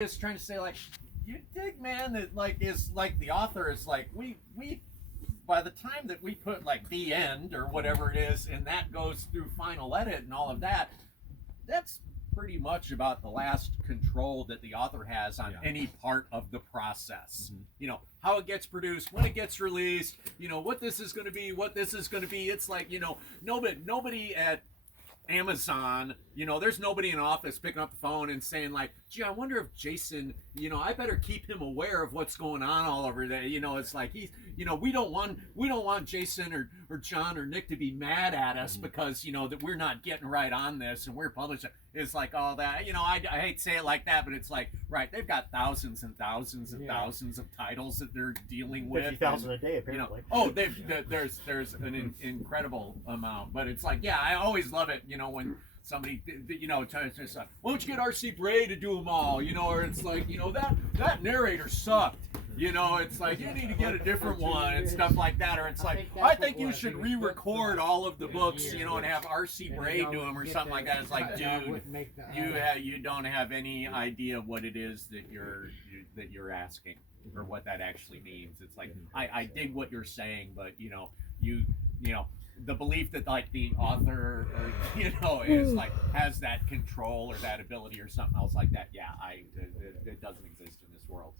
is trying to say, like, you dig, man, that like is like the author is like we by the time that we put like the end or whatever it is, and that goes through final edit and all of that, that's pretty much about the last control that the author has on any part of the process. You know, how it gets produced, when it gets released, you know, what this is going to be, what this is going to be. It's like, you know, nobody at Amazon, you know, there's nobody in office picking up the phone and saying like, gee, I wonder if Jason, you know, I better keep him aware of what's going on all over there. You know, it's like he's, you know, we don't want Jason or John or Nick to be mad at us because, you know, that we're not getting right on this and we're publishing. It's like all that, you know, I hate to say it like that, but it's like, right, they've got thousands and thousands and thousands of titles that they're dealing with. 50,000 a day, apparently. You know, there's an incredible amount, but it's like, yeah, I always love it, you know, when somebody, you know, tries to say, why don't you get R.C. Bray to do them all, you know, or it's like, you know, that narrator sucked. You know, it's like, you need to get a different one and stuff like that. Or it's like, I think you should re-record all of the books, you know, and have R.C. Bray do them or something like that. It's like, dude, you don't have any idea what it is that you're asking or what that actually means. It's like, I dig what you're saying, but, you know, you know, the belief that like the author or, you know, is like has that control or that ability or something else like that, yeah, it doesn't exist in this world.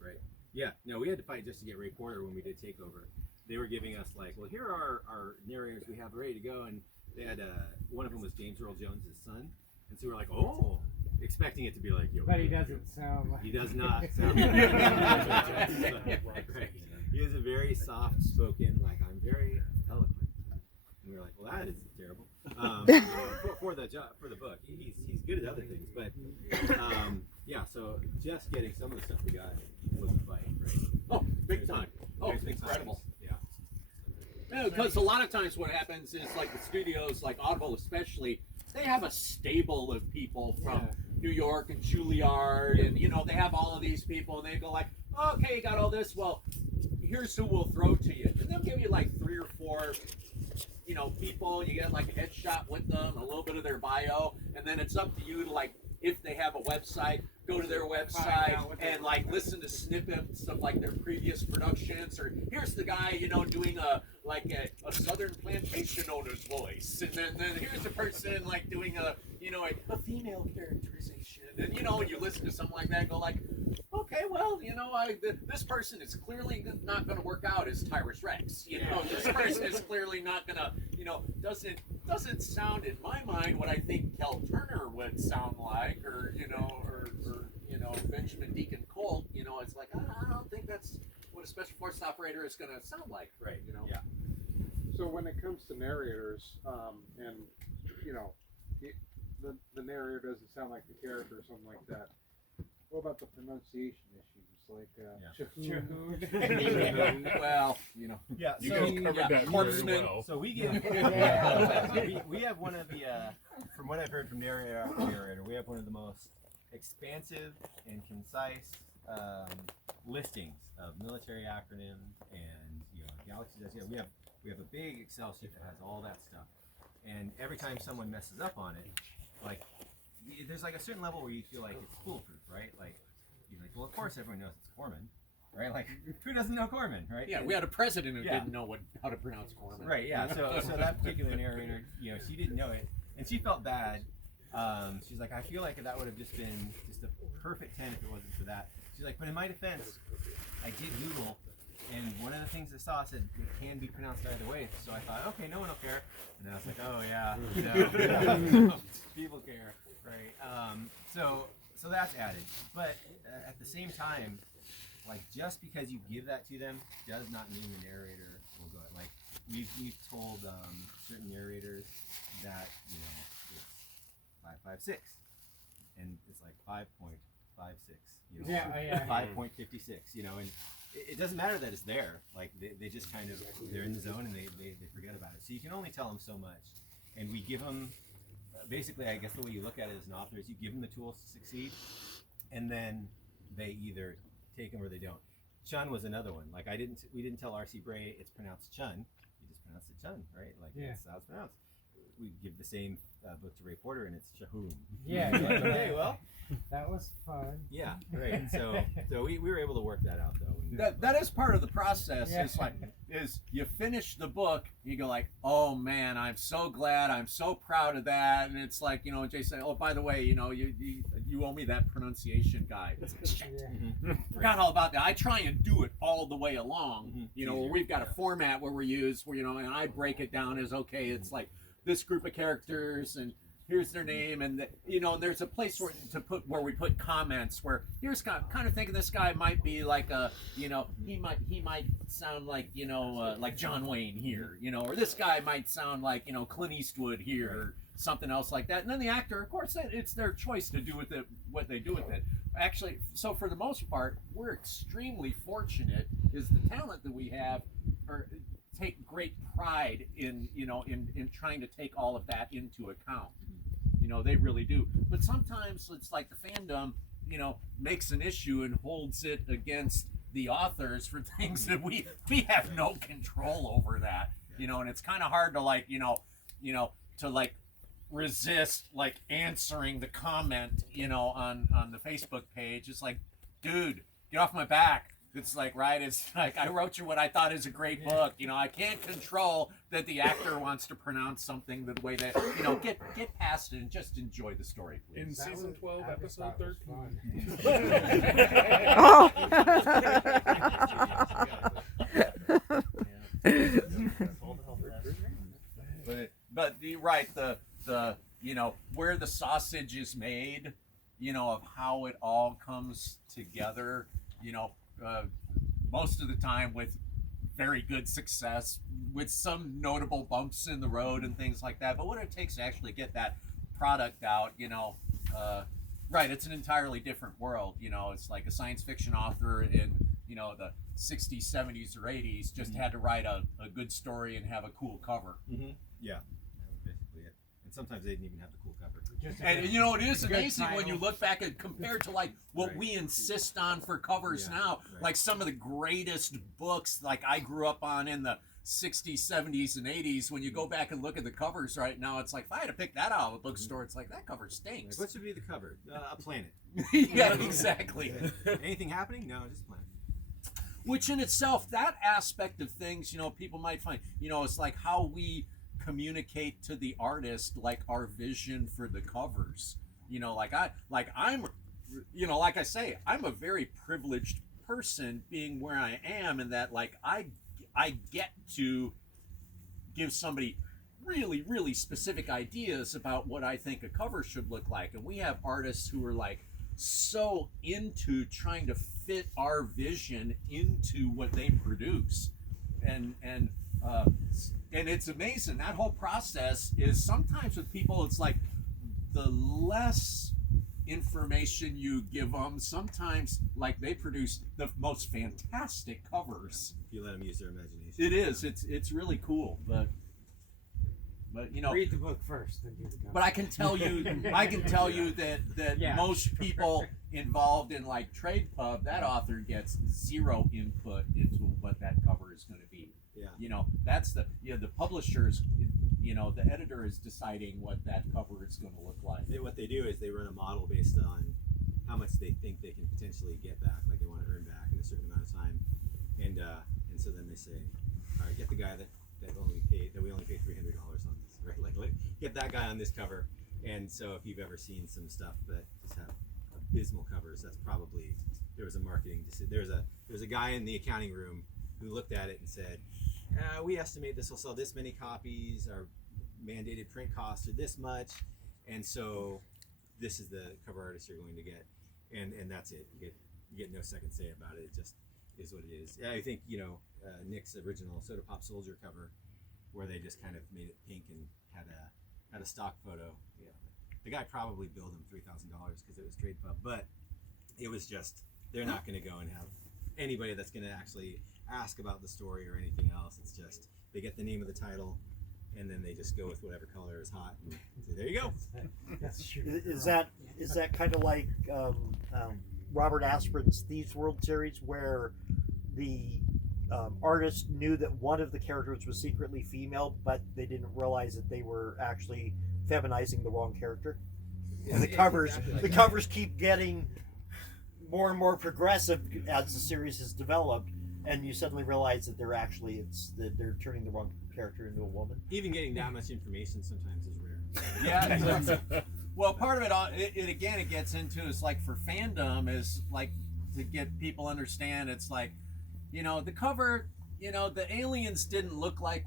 Right. Yeah, no, we had to fight just to get Ray Porter when we did Takeover. They were giving us like, well, here are our narrators we have ready to go, and they had one of them was James Earl Jones' son, and so we were like, oh, expecting it to be like, yo, but he doesn't sound like. He does not sound like. Right. He is a very soft-spoken, like I'm very eloquent, and we were like, well, that is terrible. For the book, he's good at other things, but yeah. So just getting some of the stuff we got was a fight, right? Oh, big time! Oh, incredible! Yeah. Because a lot of times what happens is like the studios, like Audible especially, they have a stable of people from New York and Juilliard, and you know they have all of these people, and they go like, okay, you got all this. Well, here's who we'll throw to you, and they'll give you like 3 or 4. You know, people, you get like a headshot with them, a little bit of their bio, and then it's up to you to like, if they have a website, go to their website and like listen to snippets of like their previous productions, or here's the guy, you know, doing a southern plantation owner's voice, and then here's a person like doing a, you know, a female characterization, and you know, and you listen to something like that and go like, okay, well, you know, this person is clearly not going to work out as Tyrus Rex. You know, this person is clearly not going to, you know, doesn't sound in my mind what I think Kel Turner would sound like, or you know, or you know, Benjamin Deacon Colt. You know, it's like I don't think that's what a special forces operator is going to sound like. Right. You know. Yeah. So when it comes to narrators, and you know, the narrator doesn't sound like the character or something like that. What about the pronunciation issues? Like, well, you know, yeah. You So, guys covered that very well. So we give, we have one of the, from what I've heard from narrator after narrator, we have one of the most expansive and concise listings of military acronyms and, you know, galaxies. Yeah, we have a big Excel sheet that has all that stuff, and every time someone messes up on it, like, there's like a certain level where you feel like it's foolproof, right? Like, you're like, well, of course everyone knows it's Corman, right? Like, who doesn't know Corman, right? Yeah, we had a president who didn't know how to pronounce Corman. Right, yeah. So that particular narrator, you know, she didn't know it, and she felt bad. She's like, I feel like that would have just been just a perfect 10 if it wasn't for that. She's like, but in my defense, I did Google, and one of the things I saw said it can be pronounced either way. So I thought, okay, no one will care. And I was like, oh yeah, no, people care. Right. So that's added, but at the same time, like, just because you give that to them does not mean the narrator will go. Like, we've told certain narrators that, you know, it's 5.56, and it's like 5.56. You know, 5.56. You know, and it doesn't matter that it's there. Like, they just kind of, they're in the zone and they forget about it. So you can only tell them so much, and we give them. Basically, I guess the way you look at it as an author is you give them the tools to succeed, and then they either take them or they don't. Chun was another one. Like, we didn't tell R.C. Bray it's pronounced Chun. You just pronounce it Chun, right? Like, that's how it's pronounced. we give the same book to Ray Porter, and it's Shahum. Yeah. Okay, well, That was fun. yeah, right. So we were able to work that out though. That is part of the process. Yeah. It's like you finish the book, you go like, oh man, I'm so glad, I'm so proud of that, and it's like, you know, Jay said, oh, by the way, you know, you owe me that pronunciation guide. It's like, shit, Yeah. forgot all about that. I try and do it all the way along, Mhm. you know, where we've got a format where we use, where, you know, and I break it down as, okay, it's like this group of characters and here's their name, and you know, there's a place where we put comments where here's kind of thinking this guy might be like a, you know, he might sound like, you know, like John Wayne here, you know, or this guy might sound like, you know, Clint Eastwood here, or something else like that. And then the actor, of course, it's their choice to do with it what they do with it. Actually, so for the most part, we're extremely fortunate is the talent that we have, or take great pride in, you know, in trying to take all of that into account. You know, they really do. But sometimes it's like the fandom, you know, makes an issue and holds it against the authors for things that we have no control over that. You know, and it's kind of hard to like, you know, to like resist like answering the comment, you know, on the Facebook page. It's like, dude, get off my back. It's like, right, it's like, I wrote you what I thought is a great book. You know, I can't control that the actor wants to pronounce something the way that, you know, get past it and just enjoy the story, please. In season 12, episode 13. But you're right, the you know, where the sausage is made, you know, of how it all comes together, you know, most of the time with very good success, with some notable bumps in the road and things like that. But what it takes to actually get that product out, you know, right, it's an entirely different world. You know, it's like a science fiction author in, you know, the 60s, 70s, or 80s just had to write a good story and have a cool cover. Mm-hmm. Yeah, that was basically it. And sometimes they didn't even have the cool cover. And you know, it is amazing when you look back and compared to like what Right. we insist on for covers now, right. like some of the greatest books like I grew up on in the 60s, 70s, and 80s. When you go back and look at the covers right now, it's like, if I had to pick that out of a bookstore, it's like, that cover stinks. Like, what should be the cover? A planet. Yeah, exactly. Anything happening? No, just a planet. Which in itself, that aspect of things, you know, people might find, you know, it's like how we communicate to the artist like our vision for the covers. You know, I'm you know, like I say, I'm a very privileged person being where I am, and that like I get to give somebody really, really specific ideas about what I think a cover should look like. And we have artists who are like so into trying to fit our vision into what they produce. And it's amazing. That whole process is sometimes with people, it's like the less information you give them, sometimes like they produce the most fantastic covers. If you let them use their imagination. It is. It's really cool. But you know, Read the book first, then do the cover. but I can tell you that Yeah. most people involved in like Trade Pub, that author gets zero input into what that cover is going to be. Yeah. You know, that's the publishers, you know, the editor is deciding what that cover is going to look like. What they do is they run a model based on how much they think they can potentially get back, like they want to earn back in a certain amount of time, and so then they say, all right, get the guy that we only paid $300 on this, right? Like get that guy on this cover. And so if you've ever seen some stuff that just have abysmal covers, that's probably there was a marketing decision. There was a guy in the accounting room who looked at it and said, we estimate this will sell this many copies. Our mandated print costs are this much, and so this is the cover artist you're going to get, and that's it. You get no second say about it. It just is what it is. Yeah, I think, you know, Nick's original Soda Pop Soldier cover, where they just kind of made it pink and had a stock photo. You know, the guy probably billed him $3,000 because it was Trade Pub, but it was just, they're not going to go and have anybody that's going to actually ask about the story or anything else. It's just they get the name of the title, and then they just go with whatever color is hot and say, there you go. That's true. Is that kind of like Robert Asprin's Thieves World Series, where the artists knew that one of the characters was secretly female, but they didn't realize that they were actually feminizing the wrong character. And the covers keep getting more and more progressive as the series has developed, and you suddenly realize that they're turning the wrong character into a woman. Even getting that much information sometimes is rare. Yeah. Well, part of it gets into is like for fandom is like to get people understand. It's like, the cover, the aliens didn't look like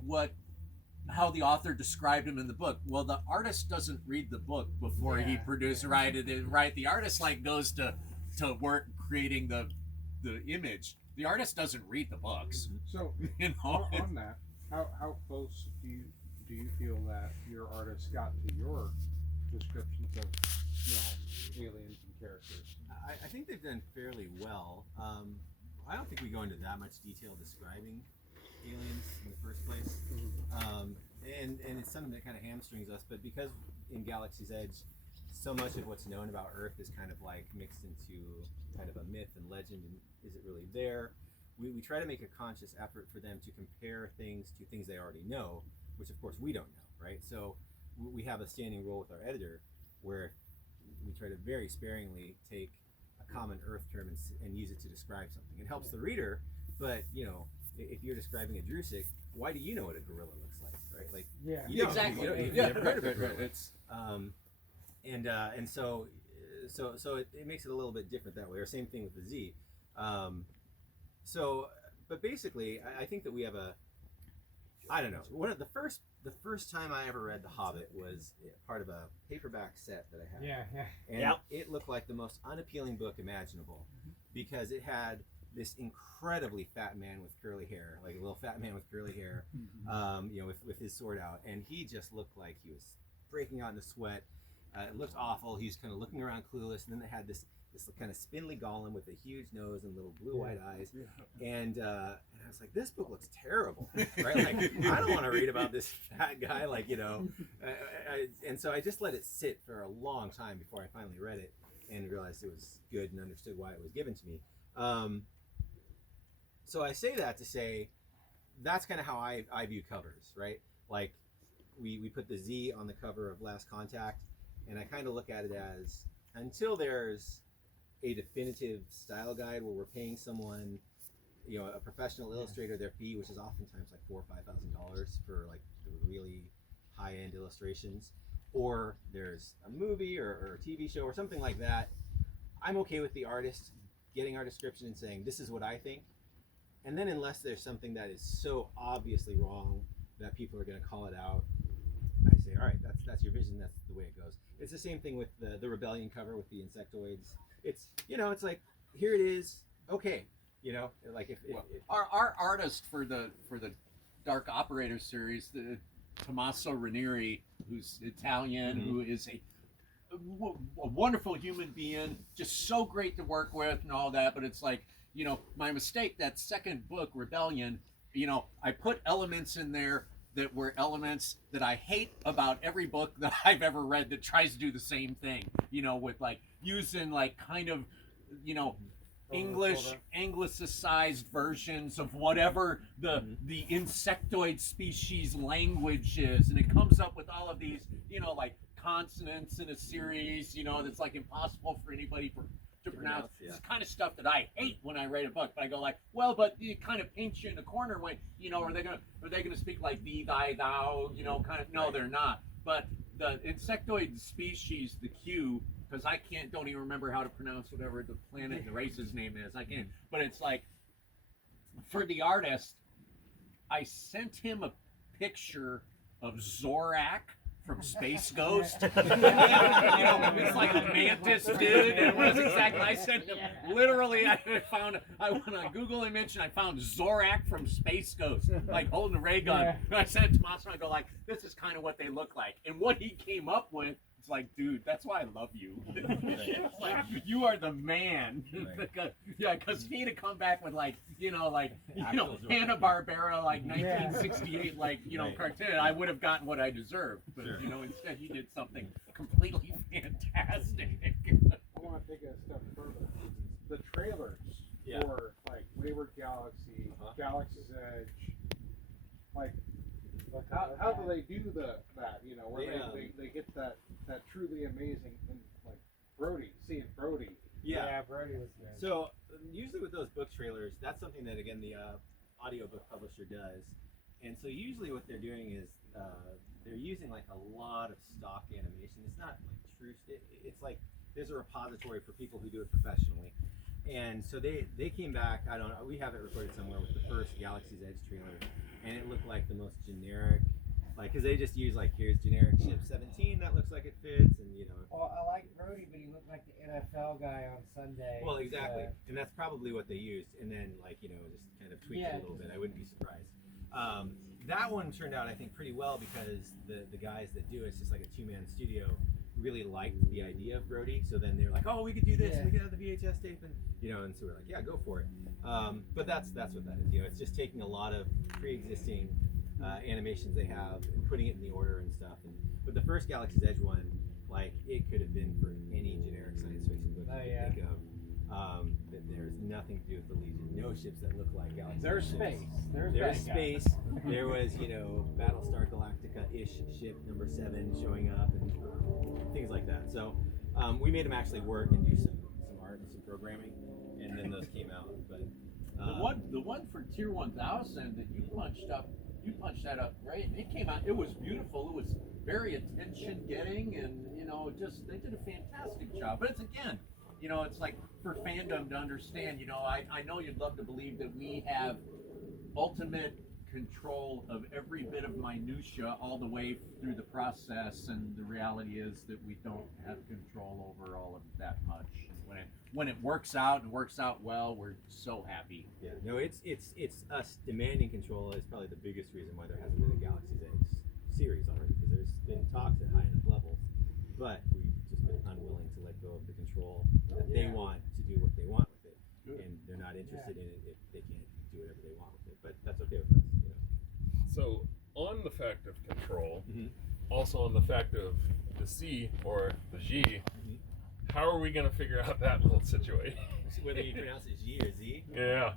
how the author described them in the book. Well, the artist doesn't read the book before he produces right. The artist goes to work creating the image. The artist doesn't read the books. So on that, how close do you feel that your artist got to your descriptions of aliens and characters? I think they've done fairly well. I don't think we go into that much detail describing aliens in the first place, and it's something that kind of hamstrings us. But because in Galaxy's Edge, so much of what's known about Earth is kind of like mixed into kind of a myth and legend, and is it really there? We try to make a conscious effort for them to compare things to things they already know, which of course we don't know, right? So we have a standing rule with our editor where we try to very sparingly take a common Earth term and use it to describe something. It helps the reader, but if you're describing a Drusik, why do you know what a gorilla looks like, right? Like, Exactly. You've never heard of a gorilla. And so it makes it a little bit different that way. Or same thing with the Z. But basically, I think that we have I don't know. The first time I ever read The Hobbit was part of a paperback set that I had. And it looked like the most unappealing book imaginable because it had this incredibly fat man with curly hair, like a little fat man with curly hair, with his sword out, and he just looked like he was breaking out into sweat. It looked awful. He was kind of looking around clueless, and then they had this kind of spindly golem with a huge nose and little blue-eyed eyes, and I was like, this book looks terrible, right? Like, I don't want to read about this fat guy, and so I just let it sit for a long time before I finally read it and realized it was good and understood why it was given to me. So I say that to say that's kind of how I view covers, right? Like, we put the Z on the cover of Last Contact, and I kind of look at it as, until there's a definitive style guide where we're paying someone, a professional illustrator, their fee, which is oftentimes like $4,000 or $5,000 for like the really high-end illustrations, or there's a movie or a TV show or something like that, I'm okay with the artist getting our description and saying, this is what I think. And then unless there's something that is so obviously wrong that people are going to call it out, I say, all right, that's your vision, that's the way it goes. It's the same thing with the Rebellion cover with the insectoids. It's, it's like, here it is, okay. Like if our artist for the Dark Operator series, the Tommaso Ranieri, who's Italian, who is a wonderful human being, just so great to work with and all that, but it's like, my mistake, that second book, Rebellion, I put elements in there that were elements that I hate about every book that I've ever read that tries to do the same thing, with like using like kind of, English anglicized versions of whatever the insectoid species language is, and it comes up with all of these, like consonants in a series, that's like impossible for anybody to pronounce. This is kind of stuff that I hate when I write a book, but I go like, well, but it kind of paints you in a corner when, are they gonna speak like thee, thy, thou, kind of, no, they're not. But the insectoid species, the Q, because I don't even remember how to pronounce whatever the planet and the race's name is. I can't, but it's like, for the artist, I sent him a picture of Zorak from Space Ghost. It's like a mantis dude. It was exactly, I sent him, literally, I went on Google image and I found Zorak from Space Ghost, like holding a ray gun. And I sent it to Monster, and I go like, this is kind of what they look like. And what he came up with, it's like, dude, that's why I love you. It's like, you are the man. Because if he'd have come back with like, Hanna-Barbera, like 1968, cartoon, I would have gotten what I deserved. But, instead he did something completely fantastic. I want to take it a step further. The trailers for like Wayward Galaxy, Galaxy's Edge, like how do they do that? You know, where they get that truly amazing and like seeing Brody. Yeah. Brody was good. So usually with those book trailers, that's something that again the audiobook publisher does, and so usually what they're doing is they're using like a lot of stock animation. It's not like true. It's like there's a repository for people who do it professionally, and so they came back. I don't know. We have it recorded somewhere with the first Galaxy's Edge trailer, and it looked like the most generic. Like, because they just use, like, here's generic ship 17, that looks like it fits, and, you know. Well, I like Brody, but he looked like the NFL guy on Sunday. Well, exactly. And that's probably what they used. And then, like, you know, just kind of tweaked it a little bit. I wouldn't be surprised. That one turned out, I think, pretty well because the guys that do it's just like a two-man studio really liked the idea of Brody. So then they were like, oh, we could do this, and we could have the VHS tape, and, you know, and so we're like, yeah, go for it. But that's what that is. You know, it's just taking a lot of pre-existing animations they have and putting it in the order and stuff. But the first Galaxy's Edge one, like, it could have been for any generic science fiction book you could think of. There's nothing to do with the Legion. No ships that look like Galaxy's There's Edge space. ships. There's space. There was, you know, Battlestar Galactica-ish ship number 7 showing up and things like that. So we made them actually work and do some art and some programming, and then those came out. But the one for Tier 1000 that you punched that up great. It came out, it was beautiful. It was very attention getting, and, you know, just, they did a fantastic job. But it's, again, you know, it's like for fandom to understand, you know, I know you'd love to believe that we have ultimate control of every bit of minutia all the way through the process, and the reality is that we don't have control over all of that much. When it works out and works out well, we're so happy. yeah, no, it's us demanding control is probably the biggest reason why there hasn't been a Galaxy's Edge series already, because there's been talks at high enough levels, but we've just been unwilling to let go of the control that they want to do what they want with it. Good. And they're not interested in it if they can't do whatever they want with it. But that's okay with us, you know. So on the fact of control, also on the fact of the C or the G, how are we going to figure out that little situation? Whether you pronounce it G or Z. Yeah.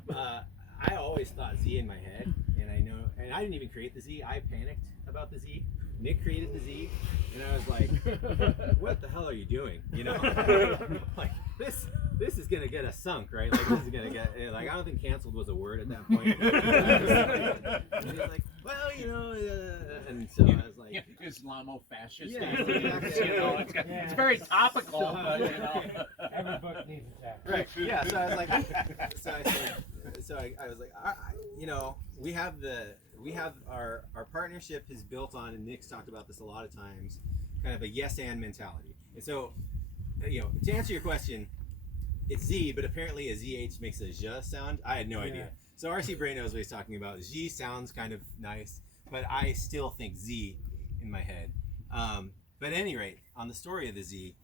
I always thought Z in my head, and I didn't even create the Z. I panicked about the Z. Nick created the Z, and I was like, what the hell are you doing? You know, like this is gonna get us sunk, right? Like this is gonna get, like, I don't think canceled was a word at that point. And he was like, well, you know, and so I was like, Islamo-fascist. Yeah, You know, it's very topical, but, you know. Every book needs a chapter. right, yeah. So I was like, I was like, you know, we have our partnership is built on, and Nick's talked about this a lot of times, kind of a yes and mentality. And so, you know, to answer your question, it's Z, but apparently a ZH makes a J sound. I had no idea. So RC Bray knows what he's talking about. G sounds kind of nice, but I still think Z in my head. But at any rate, on the story of the Z,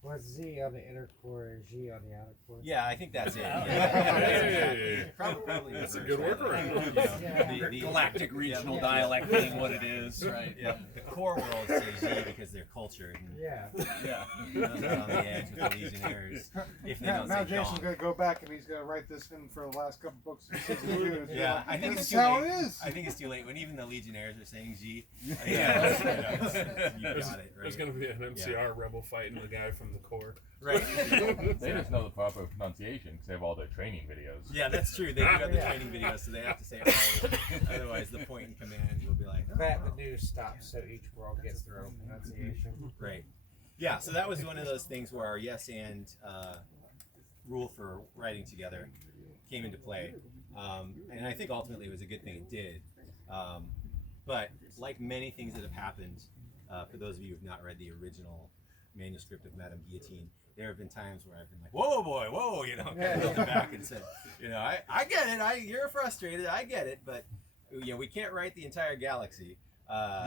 Was Z on the inner core and G on the outer core? yeah, I think that's it. Hey. Probably That's a the good first one. workaround. The Galactic regional dialect being what it is, right? Yeah, the core world says Z because they're cultured. And Yeah. those are on the edge with the Legionnaires. If they don't Now say Jason's Dawn. gonna go back and he's gonna write this in for the last couple books. Yeah, I think this it's is too how late. it is. I think it's too late when even the Legionnaires are saying G. Yeah. You There's got it, There's right? going to be an MCR rebel fighting the guy from the core. Right. They just know the proper pronunciation because they have all their training videos. Yeah, that's true. They do have the training videos, so they have to say it right. Otherwise, the point in command will be like, oh, That the news stops so each world gets their own pronunciation. right. Yeah, so that was one of those things where our yes and rule for writing together came into play. And I think ultimately it was a good thing it did. But like many things that have happened, for those of you who have not read the original manuscript of Madame Guillotine, there have been times where I've been like, whoa, boy, whoa, you know, pulled it back and said, you know, I get it, you're frustrated, I get it, but, you know, we can't write the entire galaxy,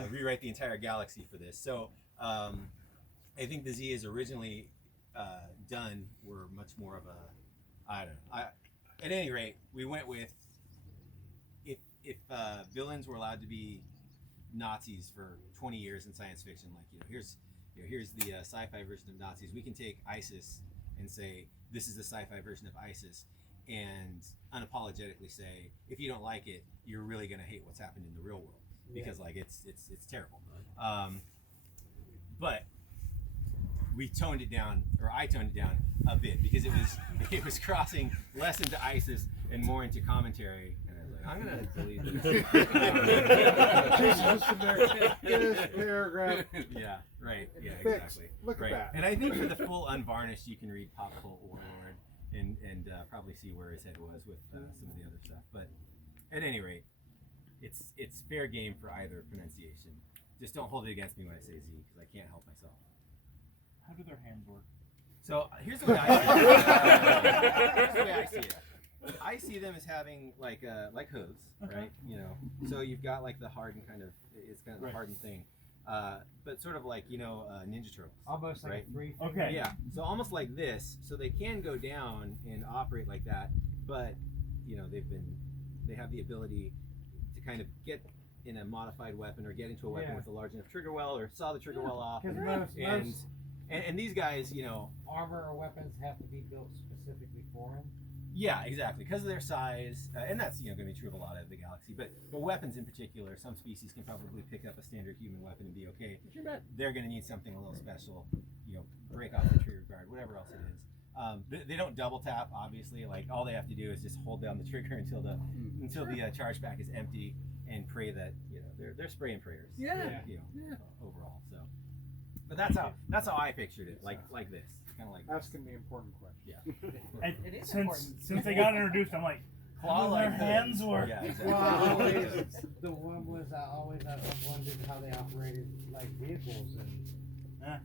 rewrite the entire galaxy for this. So I think the Z is originally done were much more of a, I don't know. At any rate, we went with, if villains were allowed to be Nazis for 20 years in science fiction, like, you know, here's the sci-fi version of Nazis. We can take ISIS and say this is the sci-fi version of ISIS, and unapologetically say, if you don't like it, you're really gonna hate what's happened in the real world because like it's terrible. But we toned it down, or I toned it down a bit because it was crossing less into ISIS and more into commentary. And I was like, I'm gonna delete This paragraph. Yeah, right. Yeah, Fixed. exactly. Look at Right. that. And I think for the full unvarnished, you can read Popful Warlord and probably see where his head was with some of the other stuff. But at any rate, it's fair game for either pronunciation. Just don't hold it against me when I say Z because I can't help myself. How do their hands work? So here's the way I see it. Here's the way I see it. I see them as having like hooves, right? You know, so you've got like the hardened kind of, it's kind of the hardened thing, but sort of like Ninja Turtles. Almost like right? a three. Okay. Yeah. So almost like this. So they can go down and operate like that, but they have the ability to kind of get in a modified weapon or get into a weapon with a large enough trigger well or saw the trigger well off. Because And these guys, armor or weapons have to be built specifically for them. yeah, exactly, because of their size, and that's going to be true of a lot of the galaxy. But weapons in particular, some species can probably pick up a standard human weapon and be okay. They're going to need something a little special, break off the trigger guard, whatever else it is. They don't double tap, obviously. Like all they have to do is just hold down the trigger until the chargeback is empty, and pray that they're spraying prayers. Overall. So, but that's how I pictured it, like this, kind of like Asking the important question. Yeah. And It is since they got introduced, I'm like, how do their hands work? Yeah, exactly. Well, the one was I wondered how they operated like vehicles and